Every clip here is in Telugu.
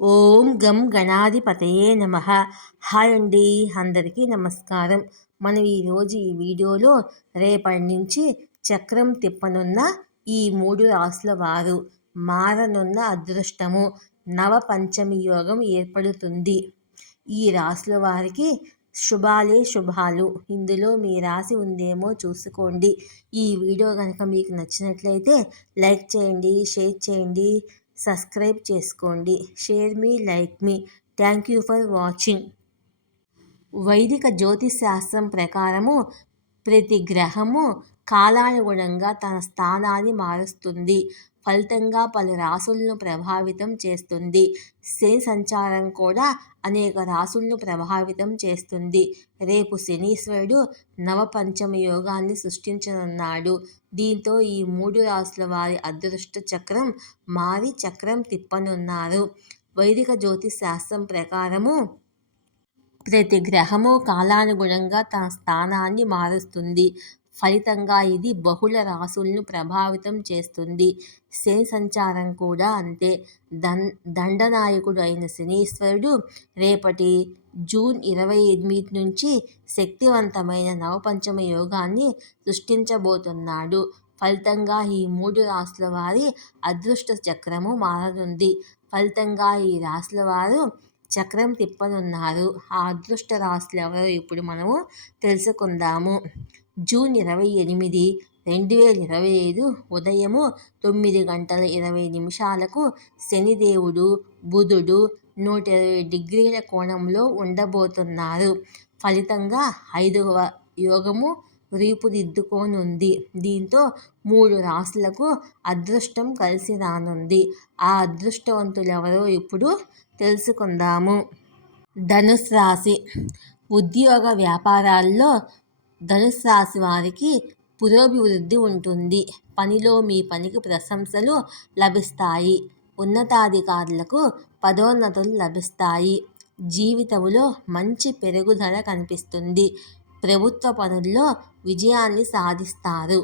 ఓం గం గణాధిపతయే నమః. హాయ్ అండి, అందరికీ నమస్కారం. మనం ఈరోజు ఈ వీడియోలో రేపటి నుంచి చక్రం తిప్పనున్న ఈ 3 రాసుల వారు మారనున్న అదృష్టము నవపంచమి యోగం ఏర్పడుతుంది. ఈ రాసుల వారికి శుభాలే శుభాలు. ఇందులో మీ రాశి ఉందేమో చూసుకోండి. ఈ వీడియో కనుక మీకు నచ్చినట్లయితే లైక్ చేయండి, షేర్ చేయండి, సబ్స్క్రైబ్ చేసుకోండి. Share me, like me. Thank you for watching. వైదిక జ్యోతిష్ శాస్త్రం ప్రకారము ప్రతి గ్రహము కాలానుగుణంగా తన స్థానాన్ని మారుస్తుంది. ఫలితంగా పలు రాసులను ప్రభావితం చేస్తుంది. శని సంచారం కూడా అనేక రాసులను ప్రభావితం చేస్తుంది. రేపు శనీశ్వరుడు నవపంచమ యోగాన్ని సృష్టించనున్నాడు. దీంతో ఈ 3 రాసుల వారి అదృష్ట చక్రం మారి చక్రం తిప్పనున్నారు. వైదిక జ్యోతిష్ శాస్త్రం ప్రకారము ప్రతి గ్రహము కాలానుగుణంగా తన స్థానాన్ని మారుస్తుంది. ఫలితంగా ఇది బహుళ రాసులను ప్రభావితం చేస్తుంది. శని సంచారం కూడా అంతే. దండనాయకుడు అయిన శనీశ్వరుడు రేపటి జూన్ 28 నుంచి శక్తివంతమైన నవపంచమ యోగాన్ని సృష్టించబోతున్నాడు. ఫలితంగా ఈ 3 రాసుల వారి అదృష్ట చక్రము మారనుంది. ఫలితంగా ఈ రాసుల వారు చక్రం తిప్పనున్నారు. ఆ అదృష్ట రాశులు ఎవరో ఇప్పుడు మనము తెలుసుకుందాము. జూన్ 28, 2025 ఉదయము 9:20 శనిదేవుడు బుధుడు 120 డిగ్రీల కోణంలో ఉండబోతున్నారు. ఫలితంగా 5వ యోగము రూపుదిద్దుకోనుంది. దీంతో 3 రాశులకు అదృష్టం కలిసి రానుంది. ఆ అదృష్టవంతులెవరో ఇప్పుడు తెలుసుకుందాము. ధనుస్సు రాశి. ఉద్యోగ వ్యాపారాల్లో ధనుస్సు రాశి వారికి పురోభివృద్ధి ఉంటుంది. పనిలో మీ పనికి ప్రశంసలు లభిస్తాయి. ఉన్నతాధికారులకు పదోన్నతులు లభిస్తాయి. జీవితంలో మంచి పెరుగుదల కనిపిస్తుంది. ప్రభుత్వ పనుల్లో విజయాన్ని సాధిస్తారు.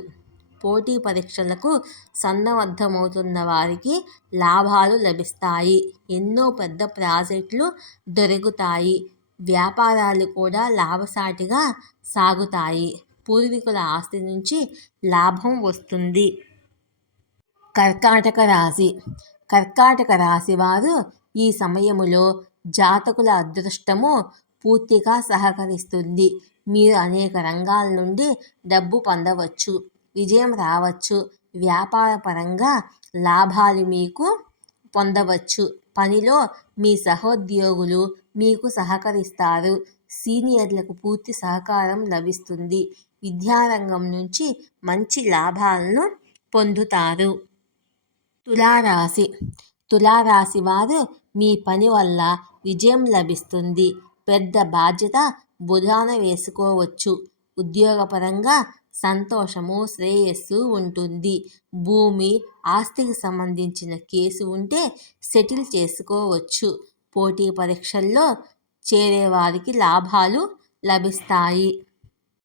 పోటీ పరీక్షలకు సన్నద్ధమవుతున్న వారికి లాభాలు లభిస్తాయి. ఎన్నో పెద్ద ప్రాజెక్టులు దొరుకుతాయి. వ్యాపారాలు కూడా లాభసాటిగా సాగుతాయి. పూర్వీకుల ఆస్తి నుంచి లాభం వస్తుంది. కర్కాటక రాశి. కర్కాటక రాశి వారు ఈ సమయములో జాతకుల అదృష్టము పూర్తిగా సహకరిస్తుంది. మీరు అనేక రంగాల నుండి డబ్బు పొందవచ్చు. విజయం రావచ్చు. వ్యాపార పరంగా లాభాలు మీకు పొందవచ్చు. పనిలో మీ సహోద్యోగులు మీకు సహకరిస్తారు. సీనియర్లకు పూర్తి సహకారం లభిస్తుంది. విద్యారంగం నుంచి మంచి లాభాలను పొందుతారు. తులారాశి. తులారాశి వారు మీ పని వల్ల విజయం లభిస్తుంది. పెద్ద బాధ్యత భుజాన వేసుకోవచ్చు. ఉద్యోగపరంగా సంతోషము, శ్రేయస్సు ఉంటుంది. భూమి, ఆస్తికి సంబంధించిన కేసు ఉంటే సెటిల్ చేసుకోవచ్చు. పోటీ పరీక్షల్లో చేరేవారికి లాభాలు లభిస్తాయి.